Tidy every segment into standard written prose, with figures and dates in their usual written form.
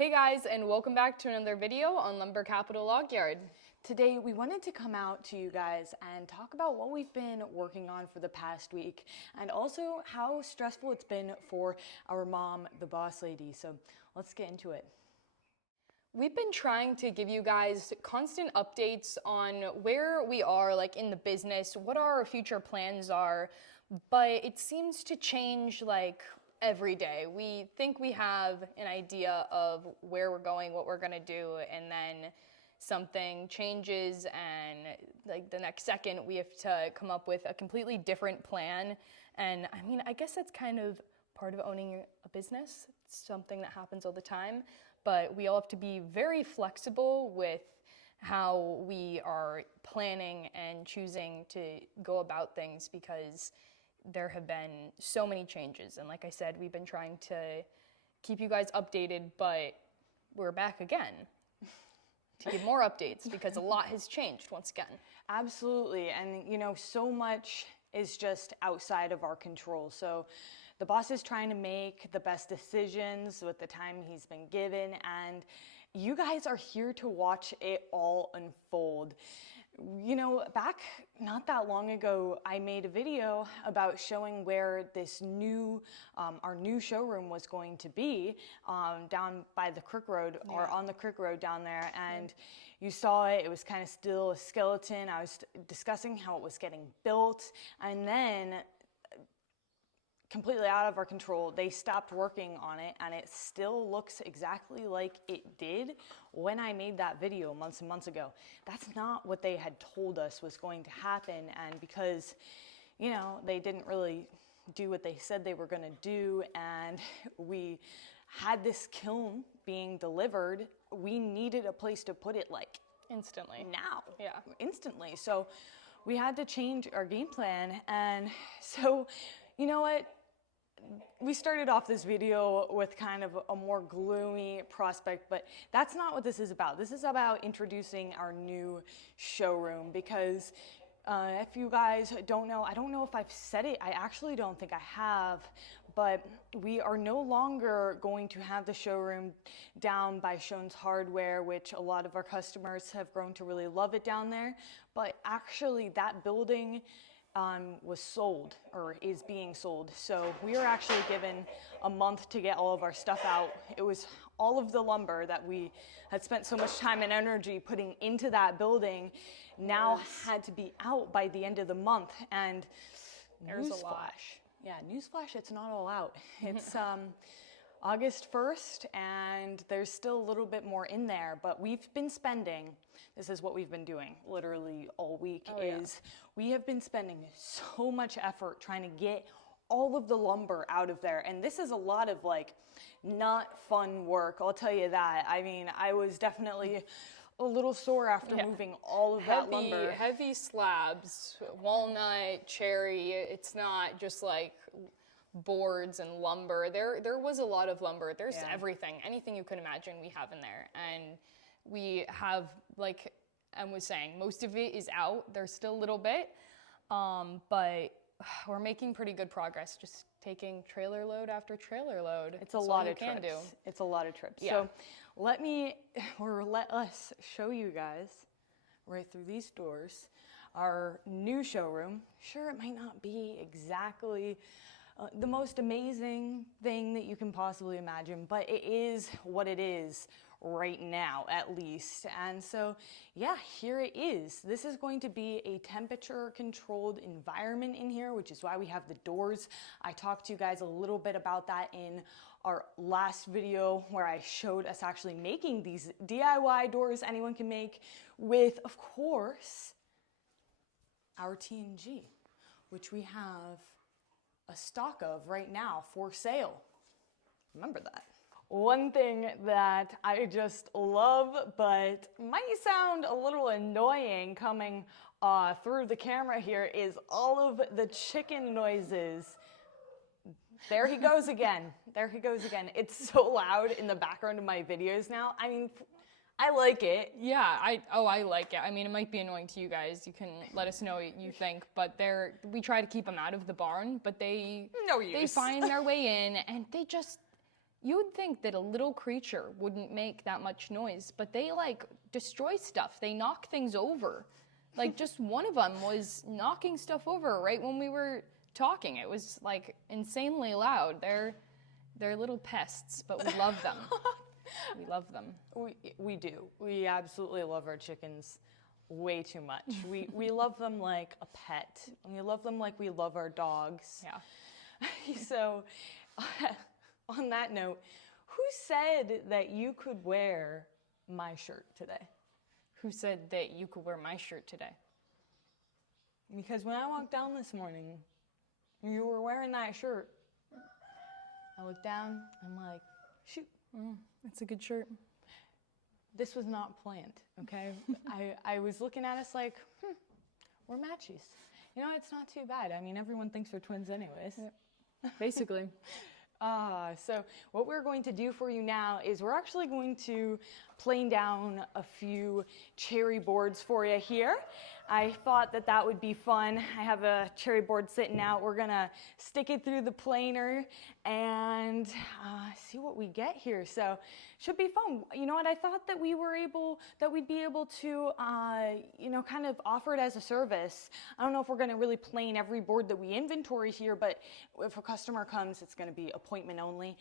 Hey guys, and welcome back to another video on Lumber Capital Log Yard. Today we wanted to come out to you guys and talk about what we've been working on for the past week and also how stressful it's been for our mom, the boss lady. So let's get into it. We've been trying to give you guys constant updates on where we are in the business, what our future plans are, but it seems to change every day. We think we have an idea of where we're going, what we're gonna do, and then something changes and the next second we have to come up with a completely different plan. And I mean, I guess that's kind of part of owning a business. It's something that happens all the time, but we all have to be very flexible with how we are planning and choosing to go about things because there have been so many changes. And like I said, we've been trying to keep you guys updated, but we're back again to give more updates because a lot has changed once again. Absolutely, and so much is just outside of our control. So the boss is trying to make the best decisions with the time he's been given, and you guys are here to watch it all unfold. Back not that long ago, I made a video about showing where this our new showroom was going to be down by the Creek Road, or on the Creek Road down there. And you saw it was kind of still a skeleton. I was discussing how it was getting built, and then completely out of our control, they stopped working on it, and it still looks exactly like it did when I made that video months and months ago. That's not what they had told us was going to happen, and because they didn't really do what they said they were going to do, and we had this kiln being delivered, we needed a place to put it Instantly. Now. Yeah. Instantly. So we had to change our game plan, and so you know what? We started off this video with kind of a more gloomy prospect, but that's not what this is about. This is about introducing our new showroom because if you guys don't know, I don't know if I've said it, I actually don't think I have, but we are no longer going to have the showroom down by Schoen's Hardware, which a lot of our customers have grown to really love it down there, but actually that building was sold, or is being sold. So we were actually given a month to get all of our stuff out. It was all of the lumber that we had spent so much time and energy putting into that building now had to be out by the end of the month. And There's a lot. Yeah, newsflash, it's not all out. It's August 1st, and there's still a little bit more in there, but we've been spending, this is what we've been doing literally all week, we have been spending so much effort trying to get all of the lumber out of there. And this is a lot of not fun work, I'll tell you that. I mean, I was definitely a little sore after moving all of that lumber. Heavy slabs, walnut, cherry, it's not just boards and lumber. There was a lot of lumber. There's everything, anything you could imagine we have in there. And we have, like Em was saying, most of it is out. There's still a little bit, but we're making pretty good progress, just taking trailer load after trailer load. It's a lot of trips. It's a lot of trips. Yeah. So let us show you guys right through these doors our new showroom. Sure, it might not be exactly the most amazing thing that you can possibly imagine, but it is what it is right now, at least. And so, yeah, here it is. This is going to be a temperature-controlled environment in here, which is why we have the doors. I talked to you guys a little bit about that in our last video where I showed us actually making these DIY doors anyone can make with, of course, our TNG, which we have a stock of right now for sale. Remember that. One thing that I just love, but might sound a little annoying coming through the camera here, is all of the chicken noises. There he goes again. There he goes again. It's so loud in the background of my videos now. I mean, I like it. Yeah, I like it. I mean, it might be annoying to you guys. You can let us know what you think, but we try to keep them out of the barn, but they find their way in, and You would think that a little creature wouldn't make that much noise, but they like destroy stuff. They knock things over. Like just one of them was knocking stuff over right when we were talking. It was like insanely loud. They're little pests, but we love them. We love them. We do. We absolutely love our chickens way too much. We love them like a pet. We love them like we love our dogs. Yeah. So, on that note, who said that you could wear my shirt today? Who said that you could wear my shirt today? Because when I walked down this morning, you were wearing that shirt. I looked down, I'm like, shoot. That's a good shirt. This was not planned, okay? I was looking at us like, we're matchies. You know, it's not too bad. I mean, everyone thinks we're twins anyways. Yep. Basically. So what we're going to do for you now is we're actually going to plane down a few cherry boards for you here. I thought that that would be fun. I have a cherry board sitting out. We're gonna stick it through the planer and see what we get here. So should be fun. You know what? I thought that we'd be able to, kind of offer it as a service. I don't know if we're gonna really plane every board that we inventory here, but if a customer comes, it's gonna be appointment only.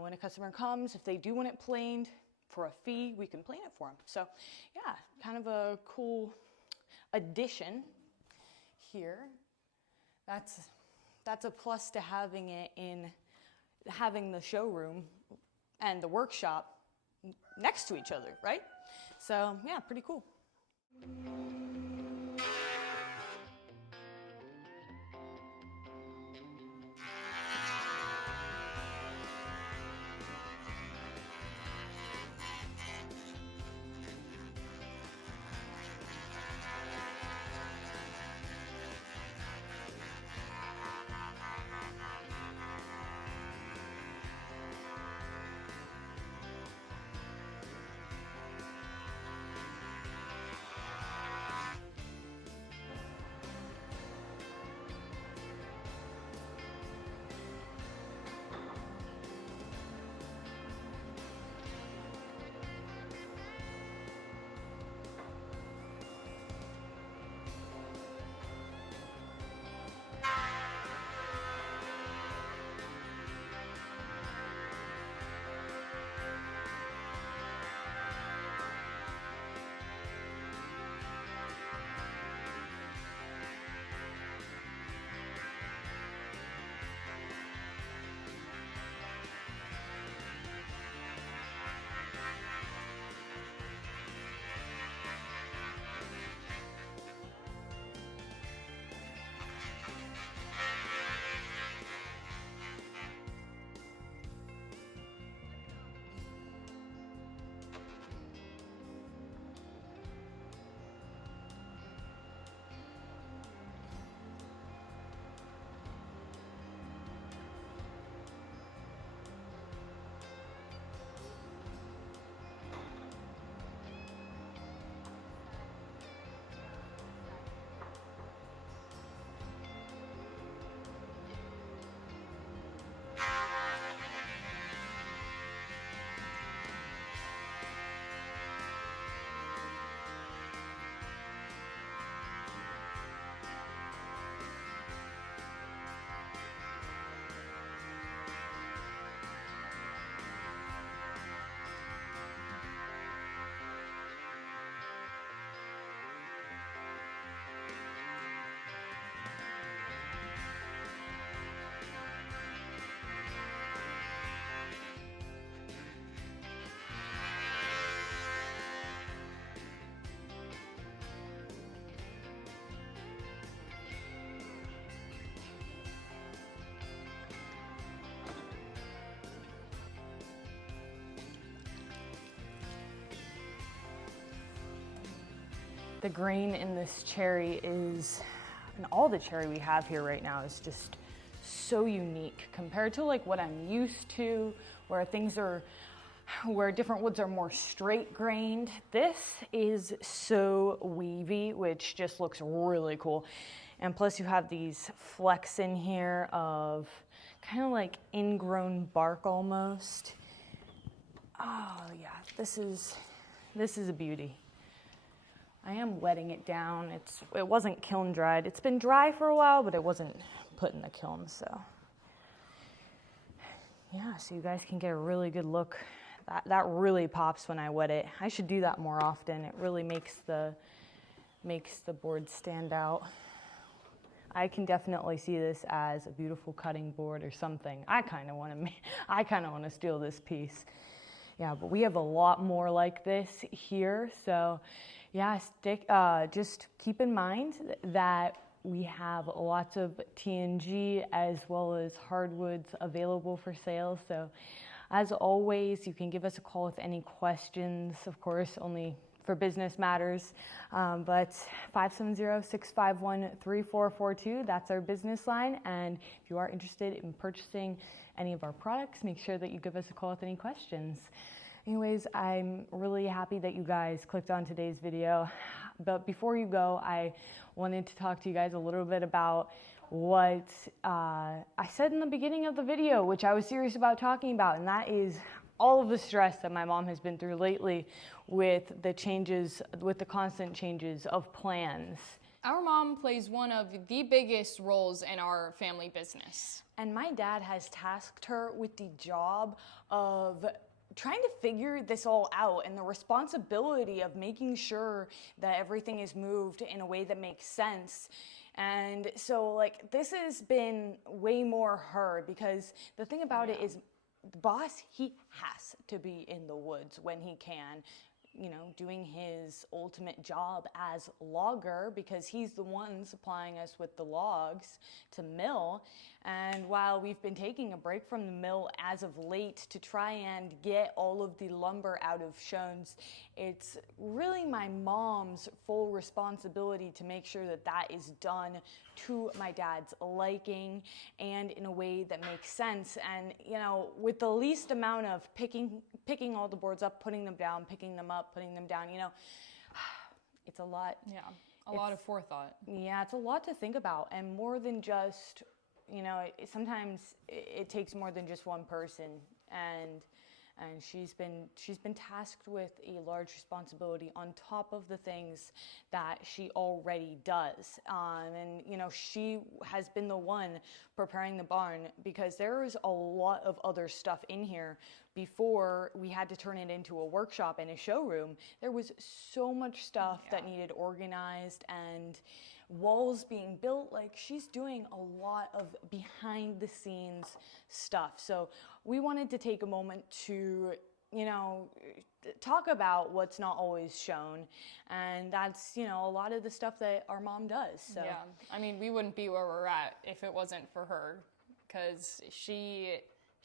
When a customer comes, if they do want it planed for a fee, we can plane it for them. So yeah, kind of a cool addition here. That's a plus to having it in having the showroom and the workshop next to each other, right? So yeah, pretty cool. The grain in this cherry and all the cherry we have here right now is just so unique compared to like what I'm used to, where different woods are more straight grained. This is so weavy, which just looks really cool. And plus you have these flecks in here of kind of like ingrown bark almost. Oh yeah, this is a beauty. I am wetting it down. It wasn't kiln dried. It's been dry for a while, but it wasn't put in the kiln, so. Yeah, so you guys can get a really good look. That really pops when I wet it. I should do that more often. It really makes the board stand out. I can definitely see this as a beautiful cutting board or something. I kind of want to steal this piece. Yeah, but we have a lot more like this here. So yeah, just keep in mind that we have lots of TNG as well as hardwoods available for sale. So as always, you can give us a call with any questions, of course, only for business matters, but 570-651-3442, that's our business line. And if you are interested in purchasing any of our products, make sure that you give us a call with any questions. Anyways, I'm really happy that you guys clicked on today's video. But before you go, I wanted to talk to you guys a little bit about what I said in the beginning of the video, which I was serious about talking about, and that is all of the stress that my mom has been through lately with the constant changes of plans. Our mom plays one of the biggest roles in our family business. And my dad has tasked her with the job of trying to figure this all out and the responsibility of making sure that everything is moved in a way that makes sense. And so like this has been way more her, because the thing about it is the boss, he has to be in the woods when he can, doing his ultimate job as logger, because he's the one supplying us with the logs to mill. And while we've been taking a break from the mill as of late to try and get all of the lumber out of Shones, it's really my mom's full responsibility to make sure that that is done to my dad's liking and in a way that makes sense. And with the least amount of picking all the boards up, putting them down, picking them up, putting them down, it's a lot. Yeah, a lot of forethought. Yeah, it's a lot to think about, and more than just, sometimes it takes more than just one person, and she's been tasked with a large responsibility on top of the things that she already does. And she has been the one preparing the barn, because there is a lot of other stuff in here. Before we had to turn it into a workshop and a showroom, there was so much stuff that needed organized and walls being built. Like, she's doing a lot of behind the scenes stuff. So we wanted to take a moment to, talk about what's not always shown. And that's, a lot of the stuff that our mom does. So yeah, I mean, we wouldn't be where we're at if it wasn't for her, because she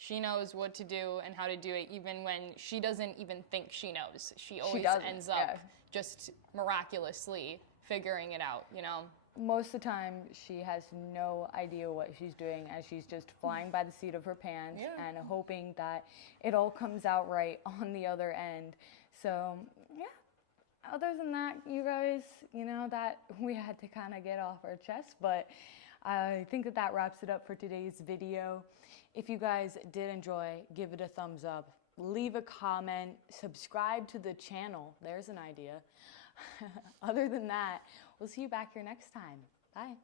knows what to do and how to do it, even when she doesn't even think she knows. She always ends up just miraculously figuring it out, Most of the time, she has no idea what she's doing, as she's just flying by the seat of her pants and hoping that it all comes out right on the other end. So, yeah. Other than that, you guys, that we had to kind of get off our chest, but I think that wraps it up for today's video. If you guys did enjoy, give it a thumbs up, leave a comment, subscribe to the channel. There's an idea. Other than that, we'll see you back here next time. Bye.